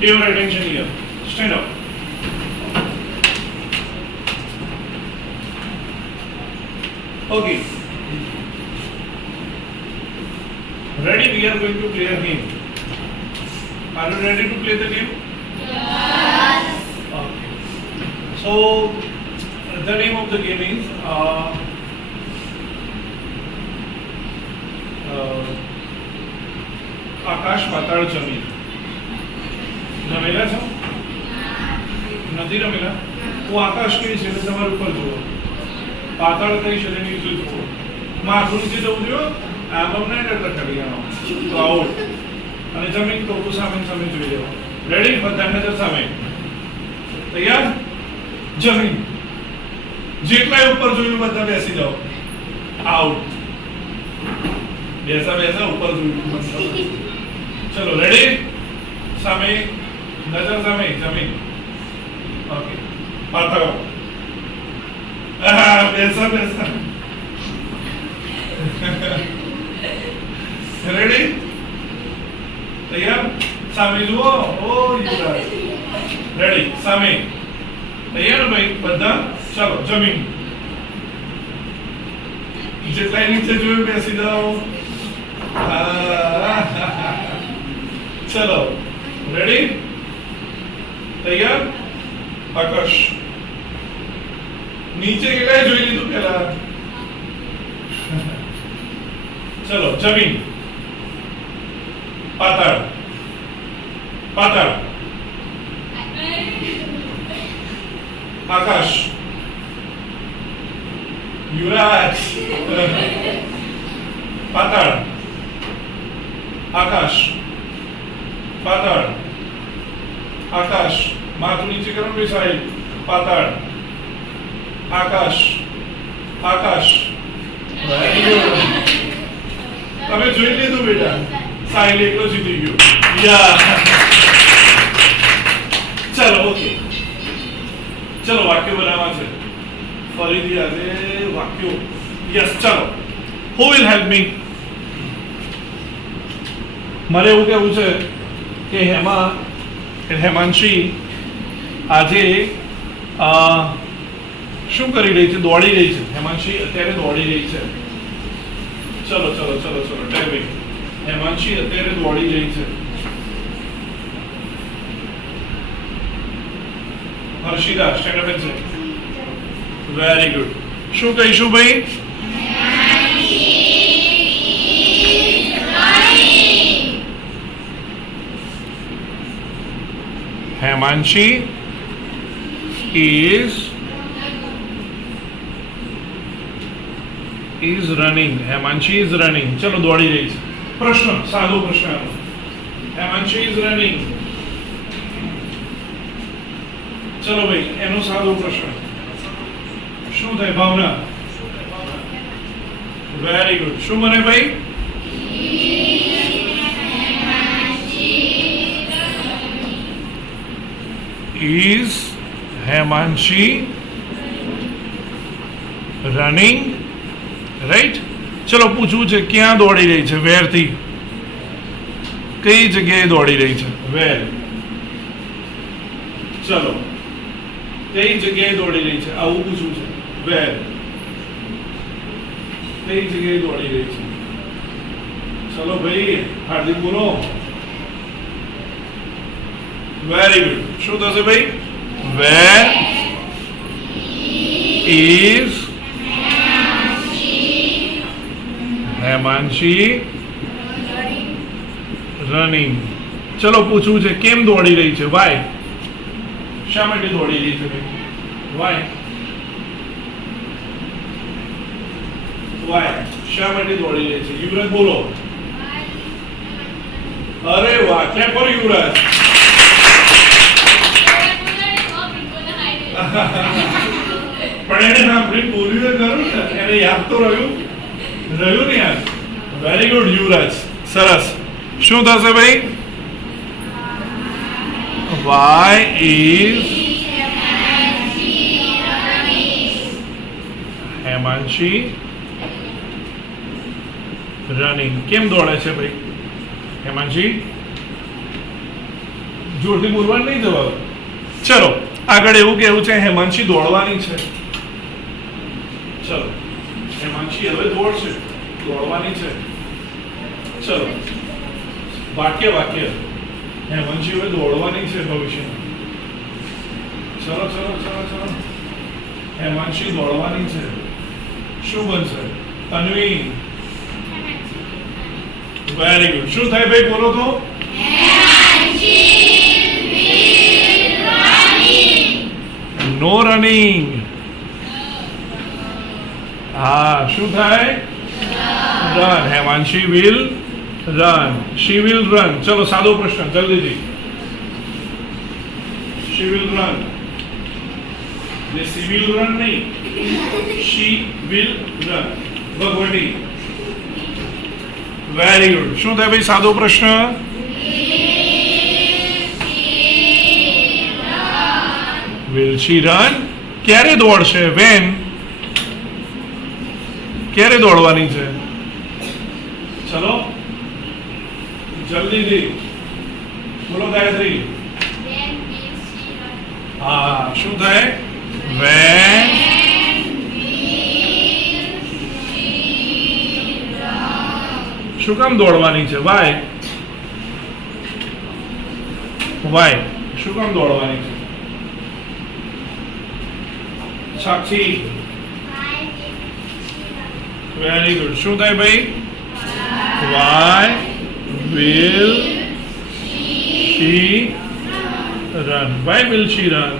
Pay your attention here. Stand up. Okay. Ready? We are going to play a game. Are you ready to play the game? Yes. Okay. So the name of the game is આકાશ પાતાળ જમીન. રમેલા છો? નથી રમેલા? હું આકાશ કહીશ એટલે તમારે ઉપર જુઓ, પાતાળ કહીશ એટલે નીચે જુઓ. માથું નીચે જવું જોઈએ, આમ નહીં એટલે કરી આમ તો આઉટ. અને જમીન તો સામે સામે જોઈ લેવા. રેડી? બધા નજર સામે. તૈયાર? જમીન જેટલાય ઉપર જોયું બધા બેસી જાઓ. આઉટ. બેસા બેસા ઉપર જોયું. ચલો રેડી? સામે નજર સામે જમીન. ઓકે પાતાળ. બેસા બેસા. રેડી? તૈયાર? સામે જુઓ. ઓ યુવરાજ. રેડી? સામે. તૈયાર ભાઈ બધા? ચલો જમીન જેટલા નીચે જોયું બેસી જાઓ. ચલો રેડી? તૈયાર? આકાશ નીચે કેટલાય જોઈ લીધું પેલા? ચલો જમીન. પાતાળ. પાતાળ. આકાશ. યુવરાજ. પાતાળ. આકાશ. પાતાળ. આકાશ. માથું નીચે કરો બે સાઈડ. પાતાળ. આકાશ. આકાશ. તમે જોઈ લીધું બેટા? સાહિલ એકલો જીતી ગયો. યા. ચલો ઓકે. ચલો વાક્ય બનાવવા છે ફરીથી આજે વાક્યો. યસ ચલો. Who will help me? મારે એવું કહેવું છે કે હેમાંશી આજે શું કરી રહી છે? દોડી રહી છે. હેમાંશી અત્યારે દોડી રહી છે. ચલો ચલો ચલો ચલો ટાઈમિંગ. હેમાંશી અત્યારે દોડી રહી છે. Harshita stand up and say. Very good. શું કહીશું ભાઈ? Hemanshi is running. Hemanshi is running. ચલો દોડી રહી છે. પ્રશ્ન સાદો પ્રશ્ન આપો. Hemanshi is running. ચલો ભાઈ એનો સાદો પ્રશ્ન શું થાય? ભાવના. Very good. શું બને ભાઈ? Is Hemanshi running? રાઈટ. ચલો પૂછવું છે ક્યાં દોડી રહી છે? વેર થી. કઈ જગ્યાએ દોડી રહી છે? વેર. ચલો કઈ જગ્યાએ દોડી રહી છે? આવું પૂછવું છે. વેર. કઈ જગ્યાએ દોડી રહી છે? ચલો ભાઈ હાર્દિક બોલો. Very good. શું થશે ભાઈ? Where is Hemanshi running? ચલો પૂછવું છે કેમ દોડી રહી છે? વાય. શા માટે દોડી રહી છે ભાઈ? વાય. વાય. શા માટે દોડી રહી છે? યુવરાજ બોલો. અરે વાહ, ક્લેપ ફોર યુવરાજ. પણ એને સાંભળીને બોલ્યું ખરું ને, એને યાદ તો રહ્યું ને યાર. Very good Yuvraj. સરસ. શું થશે ભાઈ? Why is Hemanshi running? કેમ દોડે છે ભાઈ હેમાંશી? જોરથી બોલવાનું નહીં જવાબ. ચલો આગળ એવું કેવું છે હેમાંશી દોડવાની છે. ચલો હેમાંશી હવે દોડશે, દોડવાની છે. ચલો વાક્ય વાક્ય હેમાંશી હવે દોડવાની છે ભવિષ્યમાં. ચલો ચલો ચલો ચલો હેમાંશી દોડવાની છે. શું બનશે? તન્વી. Very good. શું થાય ભાઈ બોલો તો? No running. હા શું થાય? Run. Hemanshi will run. She will run. ચલો સાદો પ્રશ્ન જલ્દીથી. She will run. જે શી વિલ રન નહીં, she will run. Bhagwati. Very good. શું થાય ભાઈ સાદો પ્રશ્ન? Will she run. ક્યારે દોડશે? વેન. ક્યારે દોડવાની છે? ચલો જલ્દીથી બોલો ગાયત્રી. હા શું થાય? વેન શું કામ દોડવાની છે? વાય. વાય શું કામ દોડવાની છે? સાક્ષી. Very good. શું થાય ભાઈ? Why will she run. Why will she run.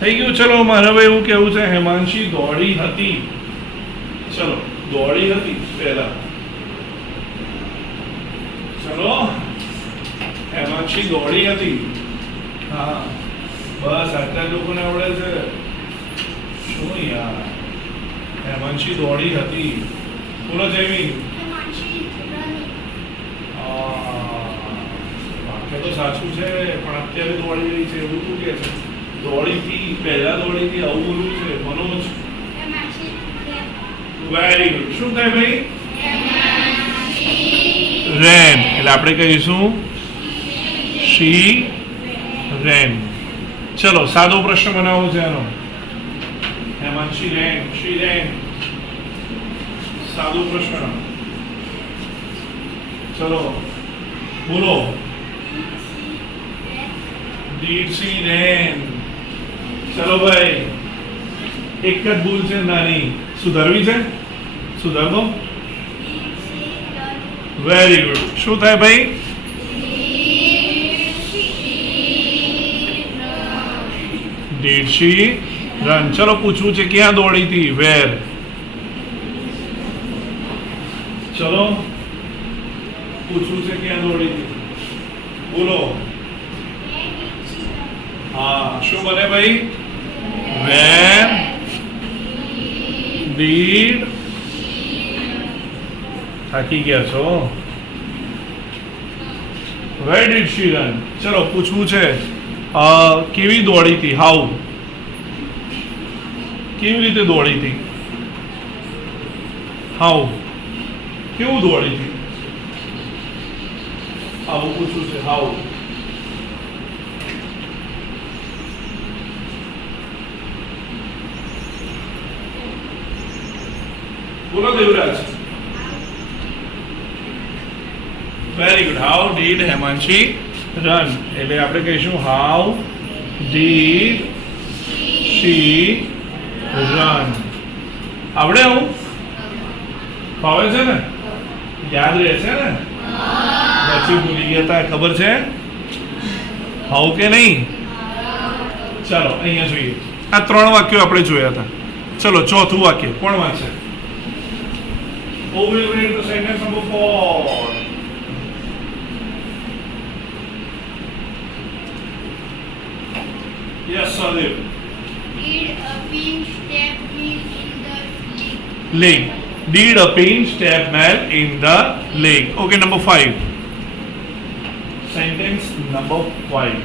થઈ ગયું. ચલો મારે હવે એવું કેવું છે હેમાંશી દોડી હતી. ચલો દોડી હતી પહેલા. ચલો હેમાંશી દોડી હતી. હા બસ આટલા લોકોને આવડે છે. શું યાર? હેમાંશી દોડી હતી. બોલો જયમી. વાક્ય તો સાચું છે પણ અત્યારે દોડી રહી છે એવું તું કે છે. દોડી હતી પહેલા દોડી હતી આવું બોલવું છે. મનોજ. Very good. શું થાય ભાઈ? રેન. એટલે આપણે કહીશું શી રેન. ચલો સાદો પ્રશ્ન બનાવો છે એનો. હેમાંશી રેન. શી રેન. સાદો પ્રશ્ન. ચલો બોલો. Did she ran? ચલો ભાઈ એક જ ભૂલ છે નાની. સુધારવી છે? સુધાર દો. Very good. શું થાય ભાઈ? Did she run? ચલો પૂછવું છે ક્યાં દોડી હતી? વેર. ચલો પૂછવું છે ક્યાં દોડી હતી? બોલો. હા શું બને ભાઈ? Where did. થાકી ગયા છો? Where did she run. ચલો પૂછવું છે કેવી દોડી હતી? હાઉ. કેવી રીતે દોડી હતી? હાઉ. કેવું દોડી હતી? આવું પૂછવું છે. હાઉ. બોલો Devraj. Very good. How did Hemanshi run. એટલે આપણે કહીશું હાઉ ડીડ શી રન. આવડે આવું? ફાવે છે ને? યાદ રહેશે ને? પછી ભૂલી ગયા હતા ખબર છે? હાઉ કે નહીં? ચાલો અહીંયા જોઈએ. આ 3 વાક્યો આપણે જોયા હતા. ચલો ચોથું વાક્ય કોણ વાંચે? Who will read the sentence number 4? Yes, Sadev. Did a pin step me in the leg? Leg. Did a pin stab Mel in the leg? Okay, number 5. Sentence number 5.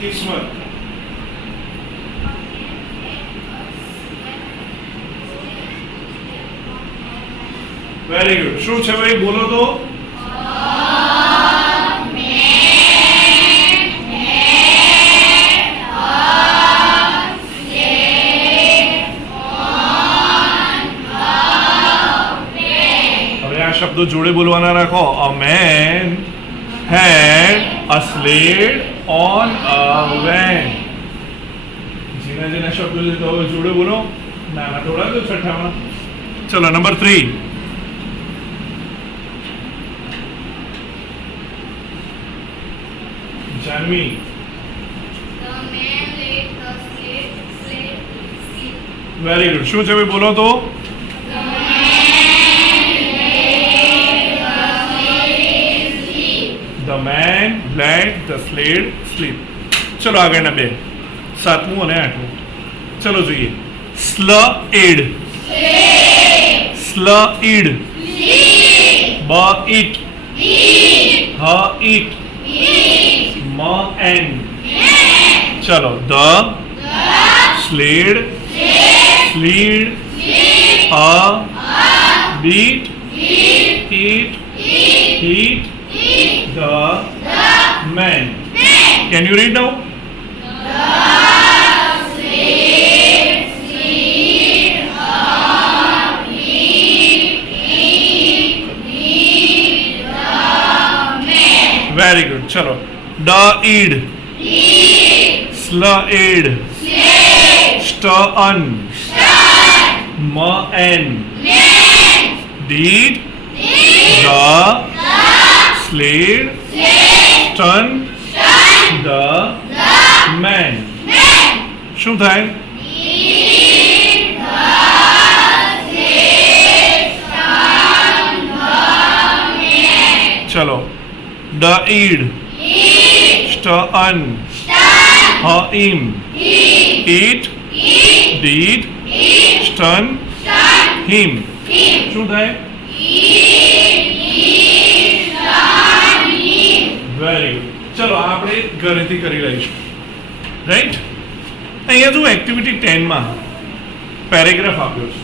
Kismet. Very good. શું છે ભાઈ બોલો તો? તો જોડે બોલવાના રાખો. A man had a sled on a van. જીના જીના શબ્દો છે તો હવે જોડે બોલો. નાના થોડા તો છઠ્ઠામાં. ચલો number 3. Janvi. The man laid the slate sleep. Very good. શું છે ભાઈ બોલો તો? The man let the slave sleep. ચલો આગળના બે, 7મું અને 8મું. ચલો જોઈએ. સ્લઈડ. સ્લઈડ. બ ઈટ. હ ઈટ. મ એન. ચલો. The sled slid a bit it hit the man. Can you read now? Very good. चलो. Id. Slid. Stun. Man. Did. The. Slid. Stun. The. Man. શું થાય? ચલો. Did. Stun. Him. Eat. Did. Stun. Him. શું થાય? Very good. ચલો આપણે ઘરેથી કરી લઈશું. રાઈટ. અહીંયા જો એક્ટિવિટી 10માં પેરેગ્રાફ આપ્યો છે.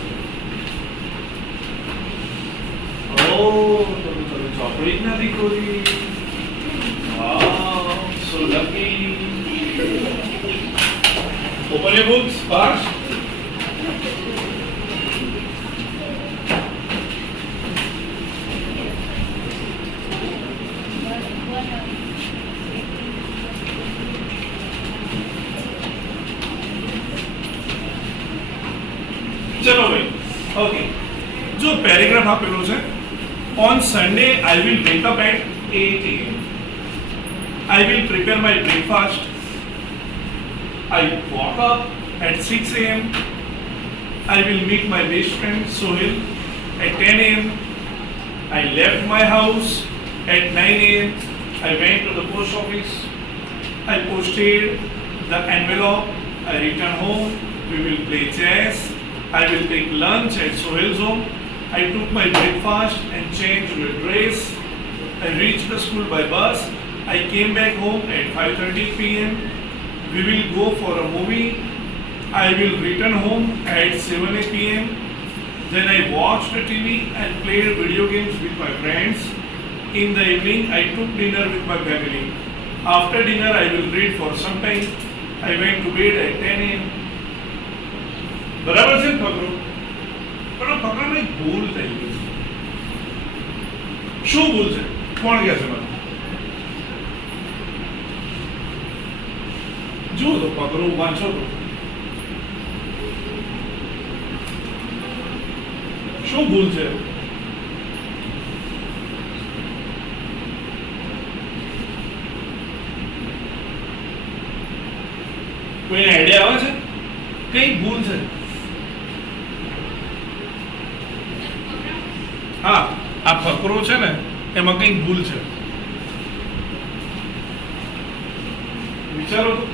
ઓ તમે ચોપડી જ નથી ખોલી. Wow, so lucky. Open your books fast. ચલો ભાઈ. ઓકે. જો પેરેગ્રાફ આપેલો છે. On Sunday I will wake up at 8 AM. I will prepare my breakfast. I walk up at 6 AM. I will meet my best friend Sohil at 10 AM. I left my house at 9 AM. I went to the post office. I posted the envelope. I returned home. We will play chess. I will take lunch at Sohail's home. I took my breakfast and changed to a dress. I reached the school by bus. I came back home at 5:30 PM. We will go for a movie. I will return home at 7 PM. Then I watched the TV and played video games with my friends. In the evening, I took dinner with my family. After dinner, I will read for some time. I went to bed at 10 AM. બરાબર છે ફકરો? પણ ફકરામાં એક ભૂલ થઈ ગઈ છે. શું ભૂલ છે? કોણ કહેશે મને? જુઓ તો ફકરો વાંચો તો શું ભૂલ છે? કોઈ આઈડિયા આવે છે? કઈ ભૂલ છે? હા, આ ફકરો છે ને એમાં કઈ ભૂલ છે. વિચારો તો.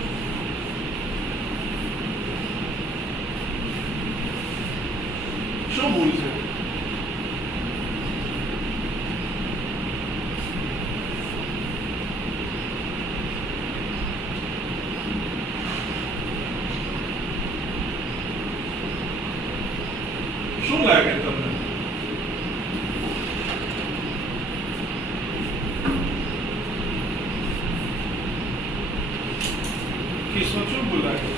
શું ભૂલ છે? શું લાગે તમને? કિસ્મત શું ભૂલ લાગે?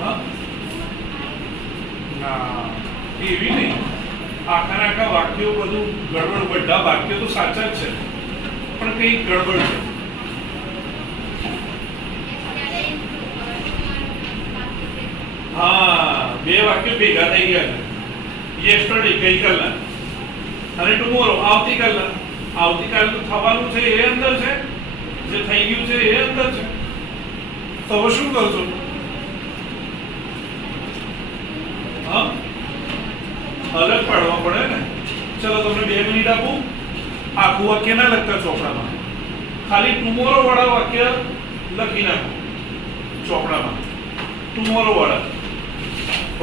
હા, ના એવી નહીં. આખા વાક્યો બધું ગડબડ, બધા વાક્યો તો સાચા જ છે પણ કંઈ ગડબડ છે. હા, બે વાક્યો ભેગા થઈ ગયા છે. યેસ્ટરડે ગઈકાલના અને ટુમોરો આવતીકાલના. આવતીકાલ તો થવાનું છે એ અંદર છે, જે થઈ ગયું છે એ અંદર છે. તો હવે શું કરશો? હા, અલગ પાડવા પડે ને. ચલો તમને 2 મિનિટ આપું. આખું વાક્ય ના લખતા ચોપડામાં, ખાલી ટુમોરો વાળા વાક્ય લખી નાખો ચોપડામાં. ટુમોરો વાળા.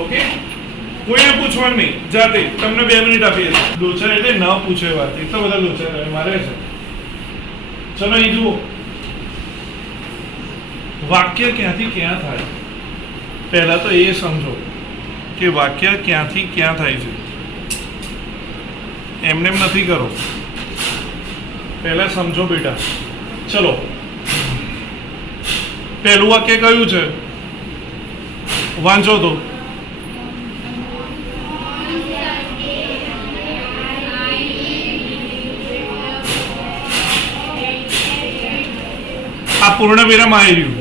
ઓકે, કોઈને પૂછવાનું નહીં, જાતે તમને 2 મિનિટ આપીએ. લોચા એટલે ન પૂછે વાત, એટલા બધા લોચા મારે છે. ચલો અહીં જુઓ, વાક્ય ક્યાંથી ક્યાં થાય. પહેલા તો એ સમજો કે વાક્ય ક્યાંથી ક્યાં થાય છે. એમને એમ નથી કરો, પહેલા સમજો બેટા. ચલો, પહેલું વાક્ય કયું છે? વાંચો તો. આ પૂર્ણ વિરામ આવી રહ્યું,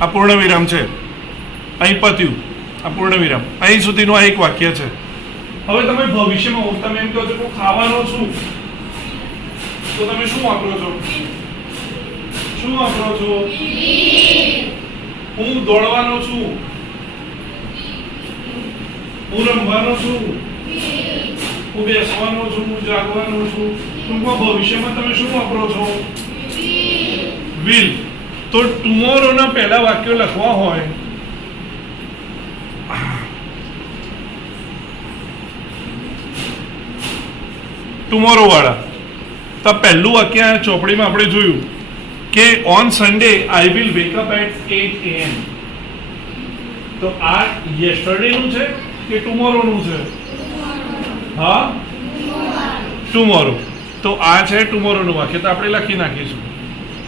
આ પૂર્ણ વિરામ છે, અહીં પત્યું. આ પૂર્ણ વિરામ અહીં સુધીનું આ એક વાક્ય છે. હવે તમે ભવિષ્યમાં તમે એમ કહો છો કે ખાવાનો શું, તો તમે શું વાપરો છો? શું વાપરો છો? હું દોડવાનો છું, હું રમવાનો છું, હું બેસવાનો છું, હું જાગવાનો છું. ટૂંકમાં ભવિષ્યમાં તમે શું વાપરો છો? વિલ. તો ટુમોરોના પહેલા વાક્યો લખવા હોય ટુમોરો વાળા, તો પહેલું વાક્ય ચોપડીમાં આપણે જોયું કે on Sunday I will wake up at 8 AM. તો આ યેસ્ટરડેનું છે કે ટુમોરોનું છે? હા, ટુમોરો. તો આ છે ટુમોરોનું વાક્ય. તો આપણે લખી નાખીશું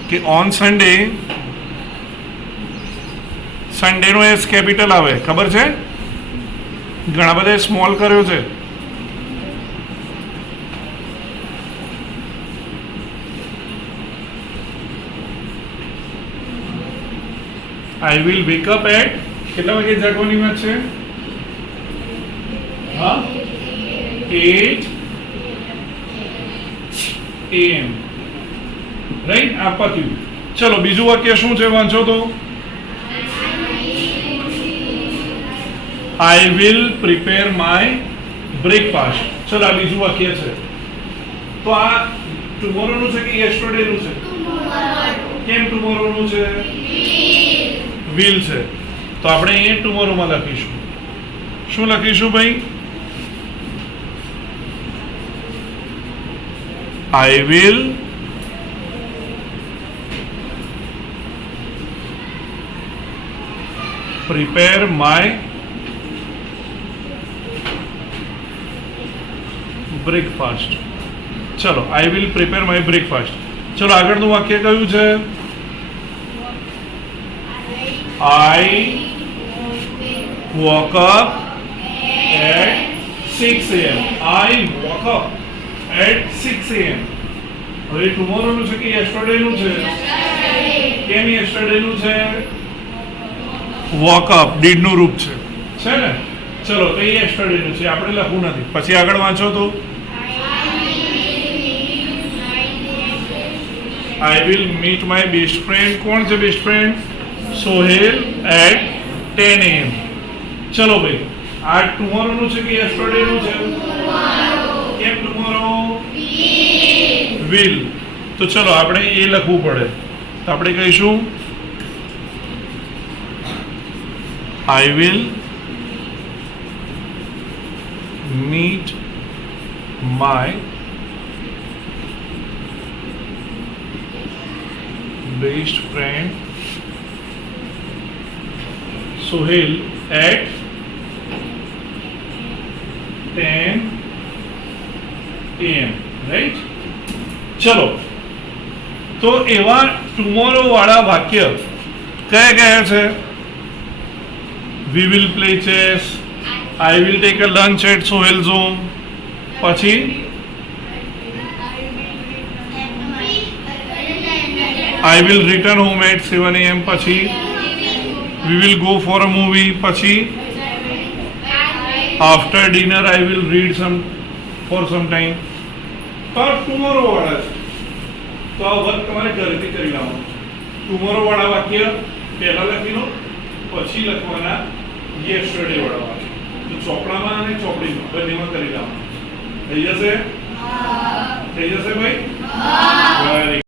કે ઓન સન્ડે. સન્ડેનો એસ કેપિટલ આવે, ખબર છે? ઘણા બધા સ્મોલ કર્યો છે. I will wake up at, કેટલા વાગે જાગવાની વાત છે? હા, 8 AM. રાઈટ, આ પત્યું. ચલો, બીજું વાક્ય શું છે? વાંચો તો. I will prepare my breakfast. ચલો, આ બીજું વાક્ય છે. તો આ ટુમોરોનું છે કે યેસ્ટરડેનું છે? કેમ ટુમોરોનું છે? વિલ છે. તો આપણે એ ટુમોરોમાં લખીશું. શું લખીશું ભાઈ? I will prepare my breakfast. ચલો, I will prepare my breakfast. ચલો, આગળનું વાક્ય કયું છે? I woke up at 6 AM. I woke up at 6 AM. હવે ટુમોરોનું છે કે યેસ્ટરડેનું છે? કેમ યેસ્ટરડેનું છે? વોક અપ ડીડનું રૂપ છે ને? ચલો, તો એ યેસ્ટરડેનું છે, આપણે લખવું નથી. પછી આગળ વાંચો તો. I will meet my best friend. કોણ છે best friend? Sohail at 10 AM. ચલો ભાઈ, આ ટુમોરોનું છે કે યેસ્ટરડેનું છે? કેમ ટુમોરો? વિલ. તો ચલો, આપણે એ લખવું પડે. તો આપણે કહીશું I will meet my best friend Sohail at 10 AM. Right? ચલો, તો એવા ટુમોરો વાળા વાક્ય કયા કયા છે? We will play chess. I will take a lunch at Sohail's home. પછી I will return home at 7 AM. પછી we will go for a movie. પછી after dinner I will read for some time. તો tomorrow વાળા છે, તો આ work તમારે ઘરેથી કરી લાવવાનું. ટુમોરો વાળા વાક્ય પહેલા લખી લો, પછી લખવાના યેસ્ટરડે વાળા વાક્ય. તો ચોપડામાં અને ચોપડીમાં બંનેમાં કરી લાવવાનું. થઈ જશે ભાઈ? વેરી